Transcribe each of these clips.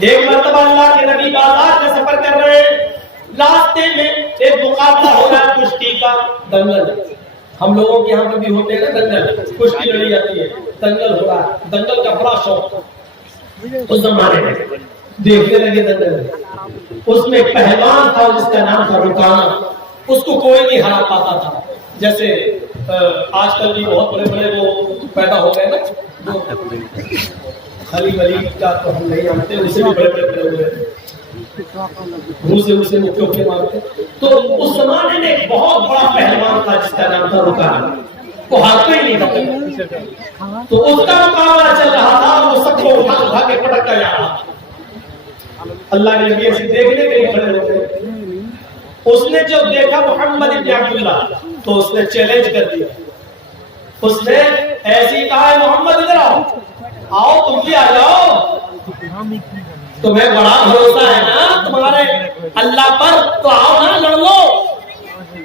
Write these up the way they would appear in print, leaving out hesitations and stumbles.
ایک مرتبہ اللہ کے نبی بازار میں سفر کر رہے ہیں، راستے میں ایک مقابلہ ہو رہا ہے کشتی کا، دنگل۔ ہم لوگوں کے یہاں بھی ہوتے ہیں نا دنگل، کشتی لڑی جاتی ہے، دنگل ہو رہا ہے، دنگل کا بڑا شوق اس زمانے میں، دیکھنے لگے دنگل۔ اس میں ایک پہلوان تھا جس کا نام تھا رکانہ، اس کو کوئی نہیں ہرا پاتا تھا۔ جیسے آج کل بھی بہت بڑے بڑے وہ پیدا ہو گئے نا، خلی ولی کا تو ہم نہیں جانتے، اسے بھی بڑے بڑے پیدا ہوئے اسے مکے مارتے۔ تو اس زمانے میں ایک بہت بڑا پہلوان تھا جس کا نام تھا رکانہ، وہ ہارتا ہی نہیں تھا۔ تو اس کا مقابلہ چل رہا تھا، وہ سب کو اٹھا کے پٹکتا جا رہا تھا۔ اللہ کے نبی ایسے دیکھنے کے لیے کھڑے ہوتے، اس نے جو دیکھا محمد ابن عبداللہ تو اس نے چیلنج کر دیا۔ اس نے ایسی کہا ہے محمد ادھر آؤ، آؤ تم بھی آ جاؤ، تمہیں بڑا بھروسہ ہے نا تمہارے اللہ پر، تو آؤ نا لڑ لو۔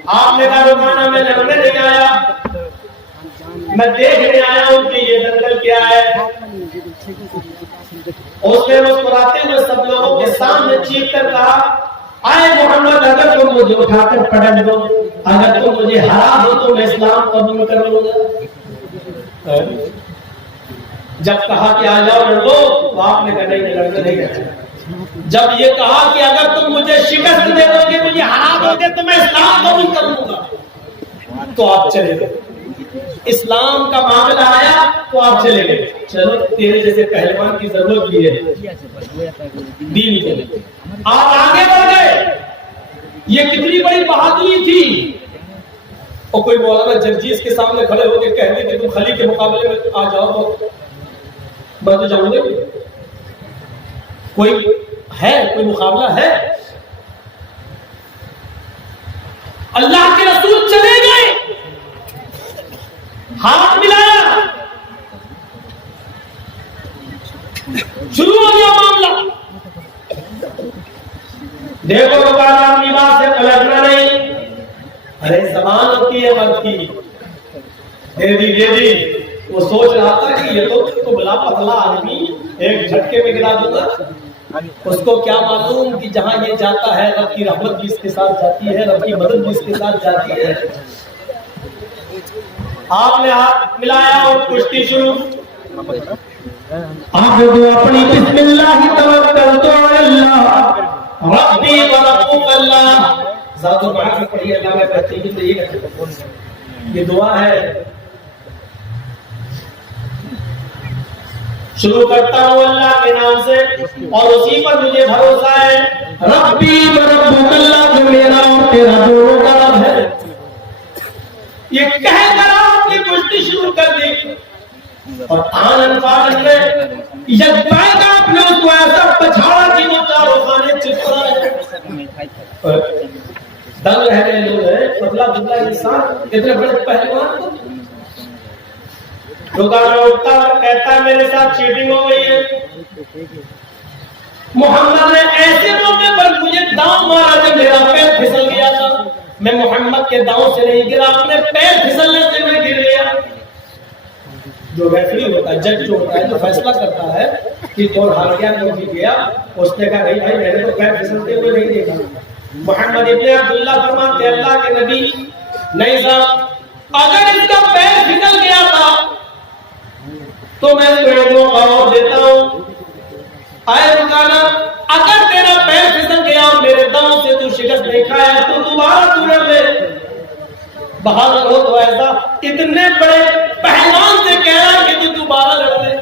آپ نے کہا رکانہ میں لڑنے نہیں آیا، میں دیکھنے آیا ہوں کہ یہ دنگل کیا ہے۔ اس نے مسکراتے ہوئے سب لوگوں کے سامنے چیخ کر کہا آئے محمد، اگر تم مجھے اٹھا کر پٹک دو، اگر تم مجھے ہرا دو تو میں اسلام قبول کر لوں گا۔ جب کہا کہ آ جاؤ لڑ لو تو آپ نے کہا نہیں لڑنے نہیں گئے۔ جب یہ کہا کہ اگر تم مجھے شکست دے دو گے، مجھے ہرا دو گے تو میں اسلام قبول کر لوں گا، تو آپ چلے گئے۔ اسلام کا معاملہ آیا تو آپ چلے گئے، چلو تیرے جیسے پہلوان کی ضرورت بھی ہے دین کے لیے، آپ آگے بڑھ گئے۔ یہ کتنی بڑی بہادری تھی۔ اور کوئی مولانا جرجیز کے سامنے کھڑے ہو کے کہہ دے کہ تم خلی کے مقابلے میں آ جاؤ تو میں تو جاؤں گے۔ کوئی ہے، کوئی مقابلہ ہے؟ اللہ کے رسول چلے گئے، ہاتھ ملایا، شروع ہو گیا معاملہ۔ دیکھو رکانہ اپنی بات سے پلٹنا نہیں، ارے زبان ہوتی ہے مرد کی، دے دی۔ وہ سوچ رہا تھا کہ یہ تو بلا پتلا آدمی ایک جھٹکے میں گرا دوں گا۔ اس کو کیا معلوم کہ جہاں یہ جاتا ہے رب کی رحمت بھی اس کے ساتھ جاتی ہے، رب کی مدد بھی اس کے ساتھ جاتی ہے۔ آپ نے ہاتھ ملایا اور کشتی شروع۔ آپ جو اپنی بسم اللہ توکلت علی اللہ ربی وربک اللہ، ذات الباری میں پڑھی اللہ میں کہتی ہے، یہ کہتے ہیں یہ دعا ہے۔ شروع کرتا ہوں اللہ کے نام سے اور اسی پر مجھے بھروسہ ہے، ربی وربک اللہ، جو میرا اور تیرا دونوں کا رب ہے۔ یہ کہہ کر آپ نے کشتی شروع کر دی اور آنن فارن میں یکبائک آپ نے اس کو ایسا پچھاڑا کہ وہ چاروں خانے چپ رہے۔ دنگ رہ گئے لوگ ہیں، پتلا دبلا انسان، اتنے بڑے پہلوان کو۔ رکانہ اٹھتا کہتا ہے میرے ساتھ چیٹنگ ہو گئی ہے، محمد نے ایسے موقع پر مجھے داؤں مارا جب میرا پیر پھسل گیا تھا، میں محمد کے داؤں سے نہیں گرا، اپنے پیر پھسلنے سے میں گر گیا۔ جو ریفری ہوتا ہے، جج جو ہوتا ہے، جو فیصلہ کرتا ہے کہ کون ہار گیا کون جیت گیا، اس نے کہا نہیں بھائی میں نے تو پیر پھسلتے ہوئے نہیں دیکھا۔ محمد ابن عبداللہ فرماتے اللہ کے نبی نہیں صاحب، اگر اس کا پیر پھسل گیا تھا تو میں اس کو ایک موقع اور دیتا ہوں۔ اے رکانہ، اگر تیرا پیر پھسل گیا اور میرے داؤں سے تو شکست نہیں کھایا تو دوبارہ تو لڑ لے۔ بہادر ہو تو ایسا اتنے بڑے پہلوان سے کہہ رہا کہ تو دوبارہ لڑ لے۔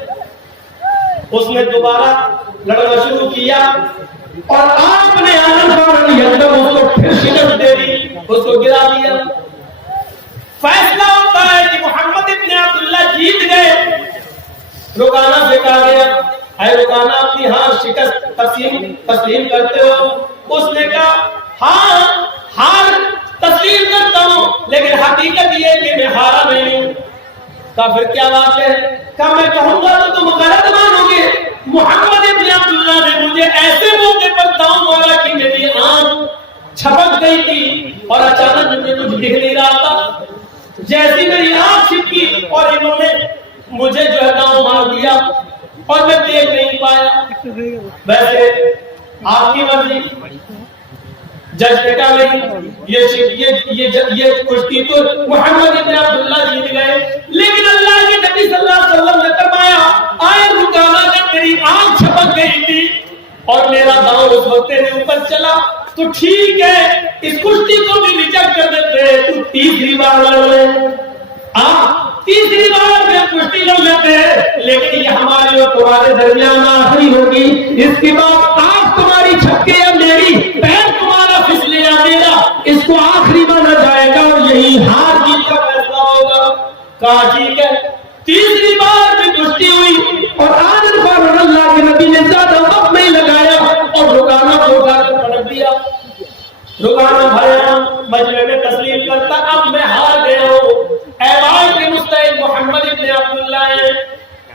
اس نے دوبارہ لڑنا شروع کیا اور آپ نے آنن فارن یکدم اس کو پھر شکست دے دی، اس کو گرا دیا۔ فیصلہ ہوتا ہے کہ محمد ابن عبداللہ جیت گئے۔ رکانہ سے کہا گیا اے رکانہ اپنی ہاں شکست تسلیم کرتے ہو؟ اس نے کہا ہاں ہار تسلیم کرتا ہوں، لیکن حقیقت یہ کہ میں ہارا نہیں ہوں۔ کہا پھر کیا بات ہے؟ کہا میں کہوں گا تو تم غلط مانو گے۔ محمد ابن عبداللہ نے مجھے ایسے موقع پر داؤں مارا کہ میری آنکھ چھپک گئی تھی اور اچانک مجھے کچھ دکھ نہیں رہا تھا، جیسی میری آنکھ چھپکی اور انہوں نے مجھے جو ہے داؤں مار دیا۔ اور میں دیکھ نہیں پایا. ویسے آپ کی مرضی. جج بیٹا نہیں, یہ کشتی تو محمد ابن عبداللہ جیت گئے, لیکن اللہ کے نبی صلی اللہ علیہ وسلم نے فرمایا آئے رکانا کہ تیری آنکھ چھپک گئی تھی اور میرا داؤں اس وقت تیرے اوپر چلا تو ٹھیک ہے, اس کشتی کو بھی ریجیکٹ کر دیتے, تو تیسری بار لڑ لے. تیسری بار میں کشتی لڑ لیتے ہیں, لیکن یہ ہمارے اور تمہارے درمیان آخری ہوگی. اس کے بعد آنکھ تمہاری چھپکے یا میری, پیر تمہارا پھسلے یا میرا, اس کو آخری مانا جائے گا اور یہی ہار جیت کا فیصلہ ہوگا. کہا ٹھیک ہے. تیسری بار بھی کشتی ہوئی اور آخر بار اللہ کے نبی نے زیادہ وقت نہیں لگایا اور رکانا کو اٹھا کر پٹک دیا. رکانا بھایا مجمع میں تسلیم کرتا اب میں ہار گیا ہوں. ایوارڈ کے مستحق محمد ابن عبداللہ ہے.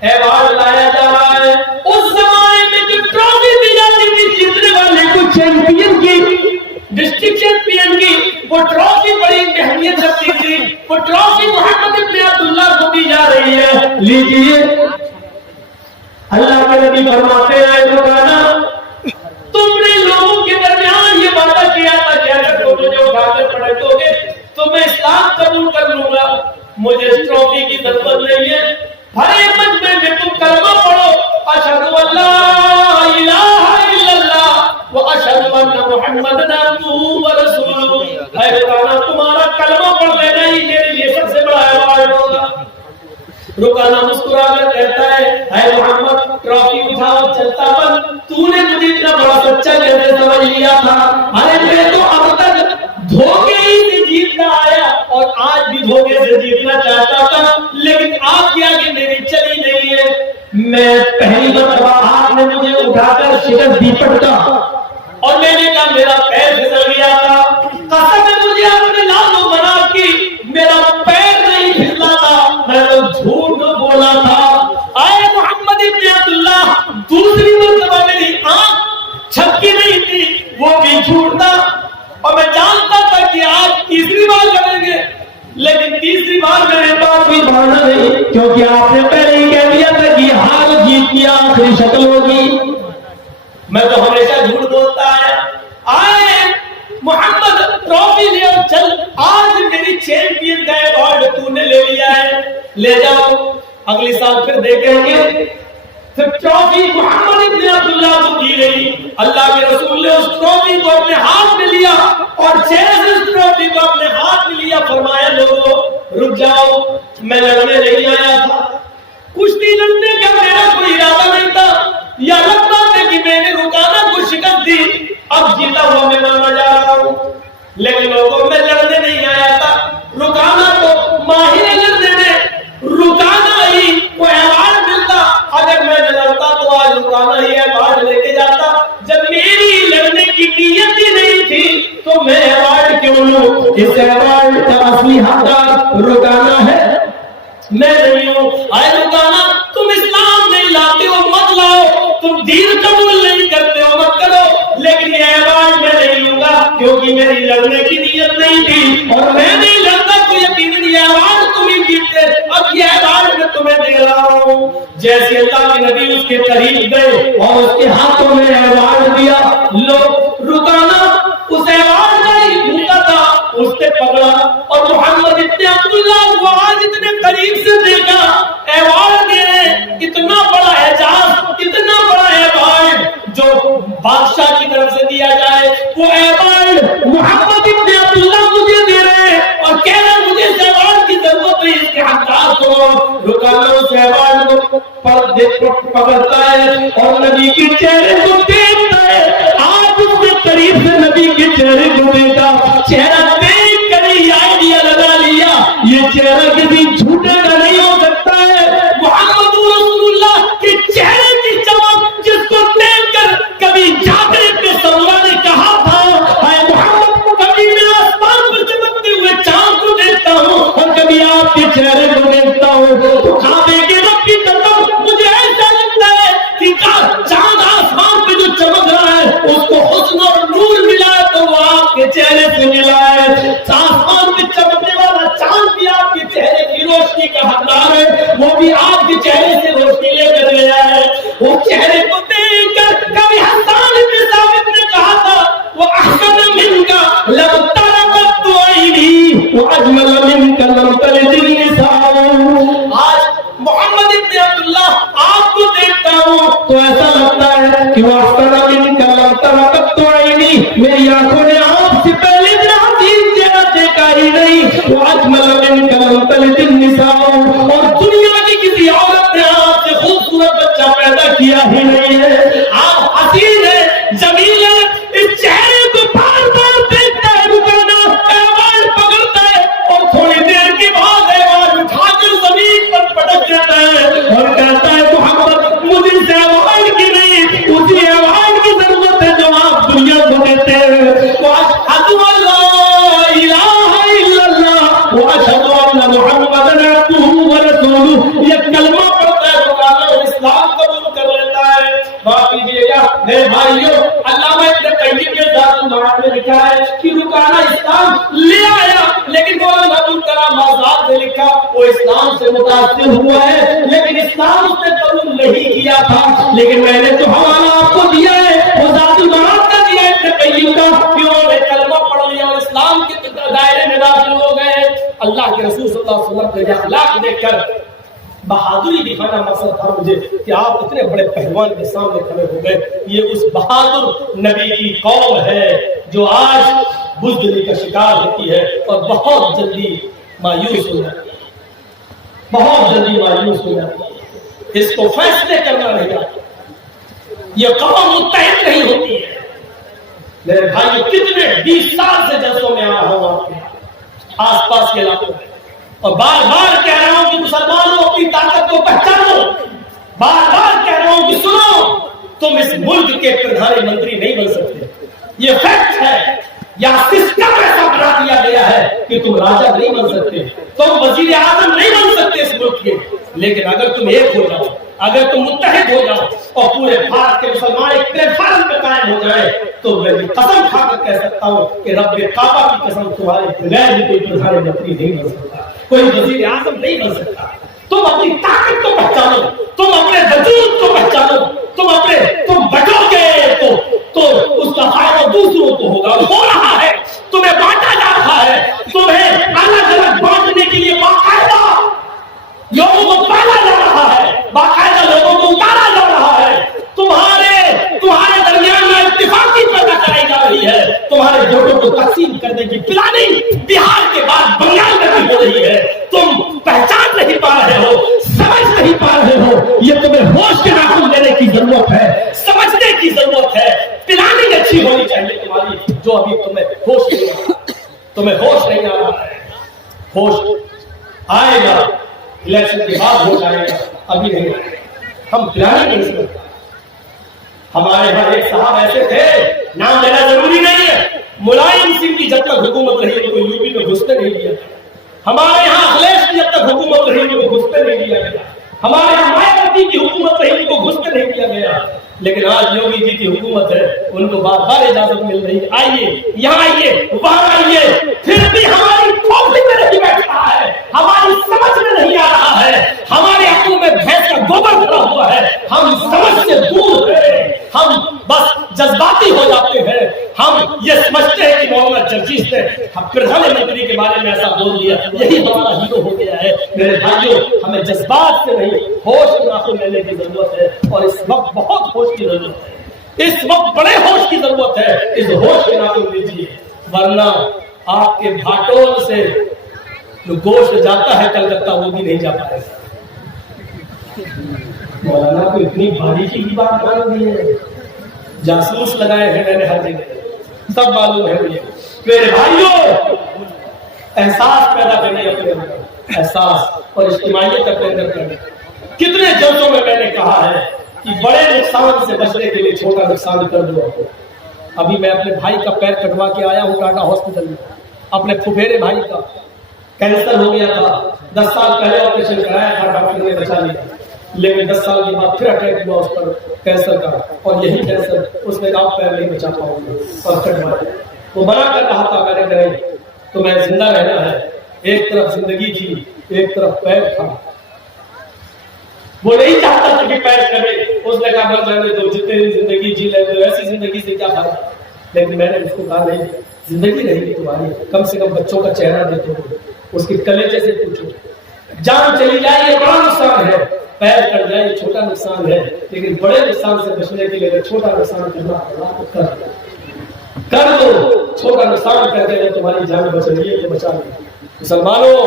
ایوارڈ لایا جا رہا ہے. اس زمانے میں جو ٹرافی دی جاتی تھی جیتنے والے کو چیمپئن کی, ڈسٹرکٹ چیمپئن کی, وہ ٹرافی بڑی اہمیت رکھتی تھی. وہ ٹرافی محمد ابن عبداللہ کو دی جا رہی ہے. لیجیے, اللہ کے نبی فرماتے ہیں رکانا تم نے لوگوں کے درمیان یہ وعدہ کیا تھا کہ اگر تم مجھے اٹھا کر پٹک دو گے تو میں اسلام قبول کر لوں گا, مجھے اس ٹرافی کی ضرورت نہیں ہے. بھرے مجمع میں تم کلمہ پڑھو اشہد ان لا الہ الا اللہ و اشہد ان محمد عبدہ و رسولہ. اے رکانا تمہارا کلمہ پڑھ لینا ہی میرے لیے سب سے بڑا ایوارڈ ہوگا. رکانا مسکرا کر کہتا ہے اے محمد ٹرافی اٹھاؤ چلتا بن, تو نے مجھے اتنا بڑا سچا کیسے سمجھ لیا تھا. ارے میں تو اب تک دھوکے ہی سے جیتنا آیا اور آج بھی دھوکے سے جیتنا چاہتا تھا, لیکن آپ کے آگے میری چلی نہیں ہے. میں پہلی مرتبہ آپ نے مجھے اٹھا کر شکست دی پٹکا اور میں نے کہا میرا پیر پھسل گیا تھا. قسم ہے مجھے اپنے لال و مناب کی میرا پیر نہیں پھسلا تھا, میں تو جھوٹ بولا تھا. اے محمد ابن عبداللہ دوسری مرتبہ میری آنکھ چھپکی نہیں تھی, وہ بھی جھوٹ تھا اور میں جانتا تھا کہ آپ تیسری بار لڑیں گے, لیکن تیسری بار میرے پاس بھی بہانا نہیں, کیونکہ آپ نے پہلے ہی کہہ دیا تھا کہ ہار جیت کی آخری شکل ہوگی. میں تو ہمیشہ جھوٹ بولتا آیا. آئے محمد ٹرافی لے اور چل, آج میری چیمپئن کا ایوارڈ تو نے لے لیا ہے, لے جاؤ, اگلی سال پھر دیکھیں گے. پھر ٹرافی محمد ابن عبداللہ کو دی گئی. اللہ کے رسول نے اس ٹرافی کو اپنے ہاتھ میں لیا اور چہرے سے اس ٹرافی کو اپنے ہاتھ میں لیا. فرمایا لوگوں رک جاؤ, میں لڑنے نہیں آیا تھا, کشتی لڑنے کا میرا کوئی ارادہ نہیں تھا, یا لگتا تھا کہ میں نے رکانا کو شکست دی, اب جیتا ہوا میں مانا جا رہا ہوں. لیکن لوگوں میں لڑنے نہیں آیا تھا, رکانا تو ماہر لڑنے میں رکانا ہی وہ ایوارڈ ملتا. اگر میں لڑتا تو آج رکانا ہی ایوارڈ لے کے جاتا. جب میری لڑنے کی نیت ہی نہیں تھی تو میں ایوارڈ کیوں لوں؟ اس ایوارڈ کا اصلی حقدار رکانا ہے, میں نہیں ہوں. اے رکانا تم اسلام نہیں لاتے ہو مت لاؤ, تم دین قبول نہیں کرتے ہو مت کرو, لیکن یہ ایوارڈ میں نہیں لوں گا کیونکہ میری لڑنے کی نیت نہیں تھی اور میں نہیں لڑتا تو یقیناً یہ ایوارڈ تم ہی جیتے. اب یہ ایوارڈ میں تمہیں دے رہا ہوں. جیسے اللہ کے نبی اس کے قریب گئے اور اس کے ہاتھوں میں ایوارڈ دیا, لوگ رکانا اس ایوارڈ کا ہی بھوکا تھا, اس نے پکڑا اور محمد ابن عبداللہ کو آج اتنے قریب سے دیکھا, ایوارڈ دے رہے, اتنا بڑا اعزاز, اتنا بڑا ایوارڈ جو بادشاہ کی طرف سے دیا جائے, وہ ایوارڈ محمد ابن عبداللہ مجھے دے رہے اور کہہ رہے مجھے اس ایوارڈ کی ضرورت نہیں, اس کے حقدار کو. رکانا اس ایوارڈ کو پکڑتا ہے اور نبی کے چہرے کو دیکھتا ہے. آج اس نے قریب سے نبی کے چہرے کو دیکھا, چہرہ دیکھ کر ہی آئیڈیا لگا لیا یہ چہرہ کسی جھوٹے کا نہیں ہو سکتا ہے. محمد رسول اللہ کے چہرے کی چمک جس کو دیکھ کر کبھی جابر بن سمرہ نے کہا تھا اے محمد کبھی میں آسمان پر چمکتے ہوئے چاند کو دیکھتا ہوں اور کبھی آپ کے چہرے کو دیکھتا ہوں تو کعبے کے رب کی قسم مجھے ایسا لگتا ہے کہ چاند آسمان پہ جو چمک رہا ہے اس کو حسن اور نور ملا ہے تو وہ آپ کے چہرے سے ملا ہے. آسمان پہ چمکنے والا چاند بھی آپ کے چہرے کی روشنی کا حقدار ہے, وہ بھی آپ کے چہرے سے روشنی لے کر گیا ہے. چہرے کو دیکھ کر کبھی حسان بن ثابت نے کہا تھا وَأَحْسَنَ مِنْكَ لَوْ تَرَكَتْ عَيْنِي وَأَجْمَلَ مِنْكَ لَوْ تَلِدِ النِّسَاءُ. آج محمد ابن عبداللہ آپ کو دیکھتا ہوں تو ایسا لگتا ہے کہ وَأَحْسَنَ مِنْكَ لَوْ تَرَكَتْ عَيْنِي, میری آنکھوں نے آپ سے پہلے دیکھا ہی نہیں. وَأَجْمَلَ مِنْكَ لَوْ تَلِدِ النِّسَاءُ, اور دنیا کی کسی عورت نے آپ سے خوبصورت بچہ پیدا کیا ہی نہیں ہے. آپ حسین ہیں, جمیل ہیں, اس چہرے کو بار بار دیکھتا ہے, رکانا ایوان پکڑتا ہے اور تھوڑی دیر کے بعد ایوان اٹھا کر زمین پر پٹک دیتا ہے اور کہتا ہے محمد مجھے سے ایوان کی نہیں, اسی ایوان کی ضرورت ہے جو آپ دنیا کو دیتے ہیں. وَأَشْهَدُ أَن لَا إِلَٰهَ إِلَّا اللَّهُ وَأَشْهَدُ أَنَّ مُحَمَّدًا عَبْدُهُ وَرَسُولُهُ. یہ کلمہ پڑھتا ہے تو کہتا اسلام قبول کر لیتا ہے. بات کیجیے گا میرے بھائیوں, علامہ ابن قیم کے ذات المعاد میں لکھا ہے کہ رکانہ اسلام لے آیا, لیکن مولانا ابوال کلام آزاد نے لکھا وہ اسلام سے متاثر ہوا ہے لیکن اسلام اس نے قبول نہیں کیا تھا. لیکن میں نے تو حوالہ آپ کو دیا ہے, وہ ذات المعاد کا دیا ہے ابن قیم کا, کہ انہوں نے کلمہ پڑھ لیا اور اسلام کے دائرے میں داخل ہو گئے. اللہ کے رسول صلی اللہ علیہ وسلم کے اخلاق دیکھ کر بہادری دکھانا مقصد تھا مجھے کہ آپ اتنے بڑے پہلوان کے سامنے کھڑے ہو گئے. یہ اس بہادر نبی کی قوم ہے جو آج بزدلی کا شکار ہوتی ہے اور بہت جلدی مایوس ہو جاتی ہے, بہت جلدی مایوس ہو جاتی ہے. اس کو فیصلے کرنا نہیں آتا, یہ قوم متحد نہیں ہوتی ہے. میرے بھائی کتنے 20 سال سے جلسوں میں آ رہا ہوں آپ کے آس پاس کے علاقوں میں, اور بار بار کہہ رہا ہوں کہ مسلمانوں اپنی طاقت کو پہچانو, بار بار کہہ رہا ہوں کہ سنو, تم اس ملک کے پردھان منتری نہیں بن سکتے, یہ فیکٹ ہے. یا سسٹم ایسا بنا دیا گیا ہے کہ تم راجہ نہیں بن سکتے, تم وزیر اعظم نہیں بن سکتے اس ملک کے. لیکن اگر تم ایک ہو جاؤ, اگر تم متحد ہو جاؤ اور پورے بھارت کے مسلمان ایک پلیٹ فارم پہ قائم ہو جائے تو میں قسم کھا کر کہہ سکتا ہوں کہ رب کعبہ کی قسم تمہارے بغیر بھی کوئی پردھان منتری نہیں بن سکتا, کوئی وزیر اعظم نہیں بن سکتا. تم اپنی طاقت کو پہچانو, تم اپنے وجود کو پہچانو, تم بٹو گے تو اس کا فائدہ دوسروں کو ہوگا. ہو رہا ہے, تمہیں بانٹا جا رہا ہے, تمہیں الگ الگ بانٹنے کے لیے باقاعدہ لوگوں کو پالا جا رہا ہے, باقاعدہ لوگوں کو اتارا جا رہا ہے. تمہارے درمیان میں اتفاقی پیدا کرائی جا رہی ہے. تمہارے ووٹوں کو تقسیم کرنے کی پلاننگ بہار کے بعد بنگال میں بھی ہو رہی ہے. تم پہچان نہیں پا رہے ہو, سمجھ نہیں پا رہے ہو. یہ تمہیں ہوش کے ناخن لینے کی ضرورت ہے, سمجھنے کی ضرورت ہے. پلاننگ اچھی ہونی چاہیے تمہاری, جو ابھی تمہیں ہوش نہیں آ رہا, تمہیں ہوش نہیں آ رہا ہے. ہوش آئے گا, الیکشن کے بعد ہوش آئے گا, ابھی نہیں آئے گا. ہم پلاننگ نہیں سمجھتے. ہمارے یہاں ایک صاحب ایسے تھے, نام لینا ضروری نہیں ہے, ملائم سنگھ کی جب تک حکومت رہی ان کو یوپی میں گھستے نہیں دیا. ہمارے یہاں اکھلیش کی جب تک حکومت رہی ان کو گھستے نہیں دیا گیا. ہمارے یہاں مایاوتی کی حکومت رہی ان کو گھستے نہیں دیا گیا. لیکن آج یوگی جی کی حکومت ہے, ان کو بار بار اجازت مل رہی ہے, آئیے یہاں آئیے وہاں آئیے, پھر بھی ہماری کھوپڑی میں نہیں بیٹھ رہا ہے, ہماری سمجھ میں نہیں آ رہا ہے. ہمارے عقل میں بھینس کا گوبر بھرا ہوا ہے, ہم سمجھ سے دور ہیں, ہم بس جذباتی ہو جاتے ہیں. ہم یہ سمجھتے ہیں کہ محمد جرجیس نے پردھان منتری کے بارے میں ایسا بول دیا, یہی ہمارا ہیرو ہو گیا ہے. میرے بھائیوں, ہمیں جذبات سے نہیں ہوش کے ناخن لینے کی ضرورت ہے, اور اس وقت بہت ہوش کی ضرورت ہے, اس وقت بڑے ہوش کی ضرورت ہے. اس ہوش کے ناخن لیجیے, ورنہ آپ کے بھاٹول سے جو گوشت جاتا ہے کلکتہ وہ بھی نہیں جا پائے گا. مولانا کو اتنی باریکی کی بات مان دی ہے, جاسوس لگائے ہیں میں نے ہر جگہ, سب معلوم ہے مجھے. میرے بھائیوں, احساس پیدا کرنے اپنے اندر, احساس اور اجتماعیت اپنے اندر کرنے. کتنے جلسوں میں نے کہا ہے کہ بڑے نقصان سے بچنے کے لیے چھوٹا نقصان کر دو. ابھی میں اپنے بھائی کا پیر کٹوا کے آیا ہوں ٹاٹا ہاسپٹل میں, اپنے پھپھیرے بھائی کا کینسر ہو گیا تھا. 10 سال پہلے آپریشن کرایا تھا, ڈاکٹر نے بچا لیا, لیکن 10 سال کے بعد پھر اٹیک ہوا اس پر کینسر کا, اور یہی کینسر اس نے کہا پیر نہیں بچا پاؤں گا اور کٹوایا. وہ منع کر رہا تھا, میں نے کہا تو میں زندہ رہنا ہے, ایک طرف زندگی تھی ایک طرف پیر تھا. وہ نہیں چاہتا تھا کہ پیر کرے. اس نے کہا مر جانے دو, جتنی زندگی جی لے دو, ایسی زندگی سے کیا فائدہ. لیکن میں نے اس کو کہا نہیں, زندگی رہے گی تمہاری, کم سے کم بچوں کا چہرہ دیکھو, اس کے کلیجے سے پوچھو. جان چلی جائے یہ بڑا نقصان ہے, پیر کٹ جائے یہ چھوٹا نقصان ہے, لیکن بڑے نقصان سے بچنے کے لیے چھوٹا نقصان کرنا پڑا تو کر دو. چھوٹا نقصان کر کے تمہاری جان بچ رہی ہے تو بچا لو. مسلمانوں,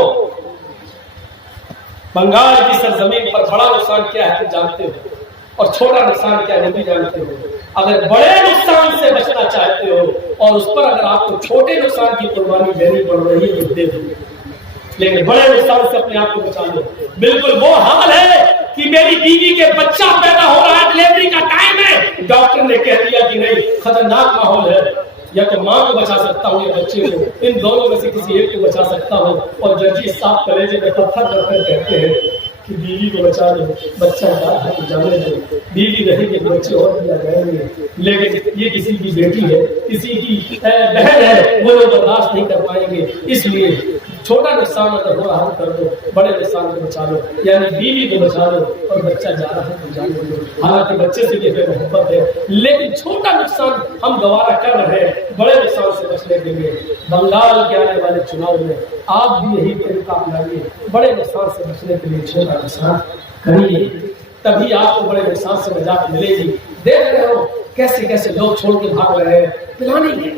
بنگال کی سرزمین پر بڑا نقصان کیا ہے تم جانتے ہو, اور چھوٹا نقصان کیا ہے وہ بھی جانتے ہو. اگر بڑے نقصان سے بچنا چاہتے ہو اور اس پر اگر آپ کو چھوٹے نقصان کی قربانی دینی پڑ رہی ہے تو دے دو, لیکن بڑے نقصان سے اپنے آپ کو بچا لو. بالکل وہ حال ہے کہ میری بیوی کے بچہ پیدا ہو رہا ہے, ڈلیوری کا ٹائم ہے, ڈاکٹر نے کہہ دیا کہ نہیں خطرناک ماحول ہے, یا تو ماں کو بچا سکتا ہوں یا بچے کو, ان دونوں میں سے کسی ایک کو بچا سکتا ہوں. اور ججی صاحب کلیجے میں پتھر رکھ کر کہتے ہیں کہ بیوی کو بچا دو, بچہ جا ہے تو جانے دو, بیوی رہے گی بچے اور دیا جائیں گے. لیکن یہ کسی کی بیٹی ہے, کسی کی بہن ہے, وہ لوگ برداشت نہیں کر پائیں گے. اس لیے چھوٹا نقصان اگر ہو رہا ہے کر دو, بڑے نقصان کو بچا لو, یعنی بیوی کو بچا لو اور بچہ جا رہا ہے تو جانے دو. حالانکہ بچے سے یہ محبت ہے, لیکن چھوٹا نقصان ہم گوارا کر رہے ہیں بڑے نقصان سے بچنے کے لیے. بنگال کے آنے والے چناؤ میں آپ بھی یہی طریقہ اپنائیے, بڑے نقصان سے بچنے کے لیے چھوٹا نقصان کریے, تبھی آپ کو بڑے نقصان سے نجات ملے گی. دیکھ رہے ہو کیسے کیسے لوگ چھوڑ کے بھاگ رہے ہیں. پلانی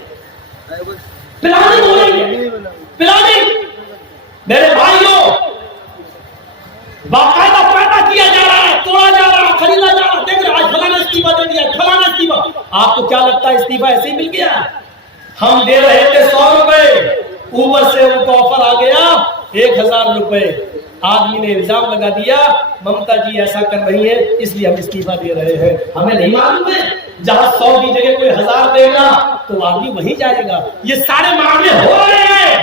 میرے بھائیوں, باقاعدہ پیدا کیا جا رہا ہے, توڑا جا رہا ہے, خریدا جا رہا ہے. دیکھ رہے آج فلانا استعفیٰ دے دیا, فلانا استعفیٰ. آپ کو کیا لگتا ہے استعفیٰ ایسے ہی مل گیا؟ ہم دے رہے تھے 100 روپے, اوپر سے ان کو آفر آ گیا 1000 روپے. آدمی نے الزام لگا دیا ممتا جی ایسا کر رہی ہے اس لیے ہم استعفیٰ دے رہے ہیں. ہمیں نہیں معلوم ہے جہاں 100 کی جگہ کوئی 1000 دے گا تو آدمی وہیں جائے گا. یہ سارے معاملے ہو رہے ہیں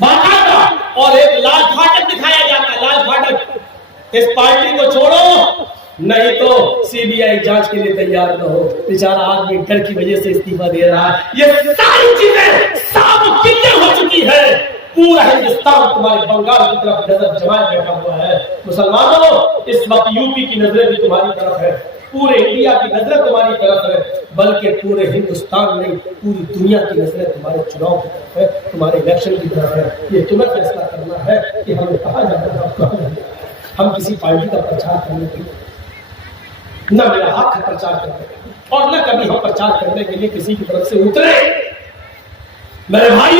باقاعدہ, اور ایک لال پھاٹک دکھایا جاتا ہے. لال پھاٹک, اس پارٹی کو چھوڑو نہیں تو سی بی آئی جانچ کے لیے تیار نہ ہو. بیچارہ آدمی ڈر کی وجہ سے استعفیٰ دے رہا ہے. یہ ساری چیزیں صاف کلیئر ہو چکی ہے. پورا ہندوستان تمہارے بنگال کی طرف نظر جمائے بیٹھا ہوا ہے. مسلمانوں, اس وقت یو پی کی نظریں بھی تمہاری طرف ہے, پورے انڈیا کی نظریں تمہاری طرف ہے, بلکہ پورے ہندوستان نہیں پوری دنیا کی نظریں تمہارے چناؤ کی طرف ہے, تمہارے الیکشن کی طرف ہے. یہ تمہیں فیصلہ کرنا ہے کہ ہمیں کہاں جانا ہے. ہم کسی پارٹی کا پرچار کرنے کے لیے نہ میرا حق ہے پرچار کرنے کا, اور نہ کبھی ہم پرچار کرنے کے لیے کسی کی طرف سے اترے. میرے بھائی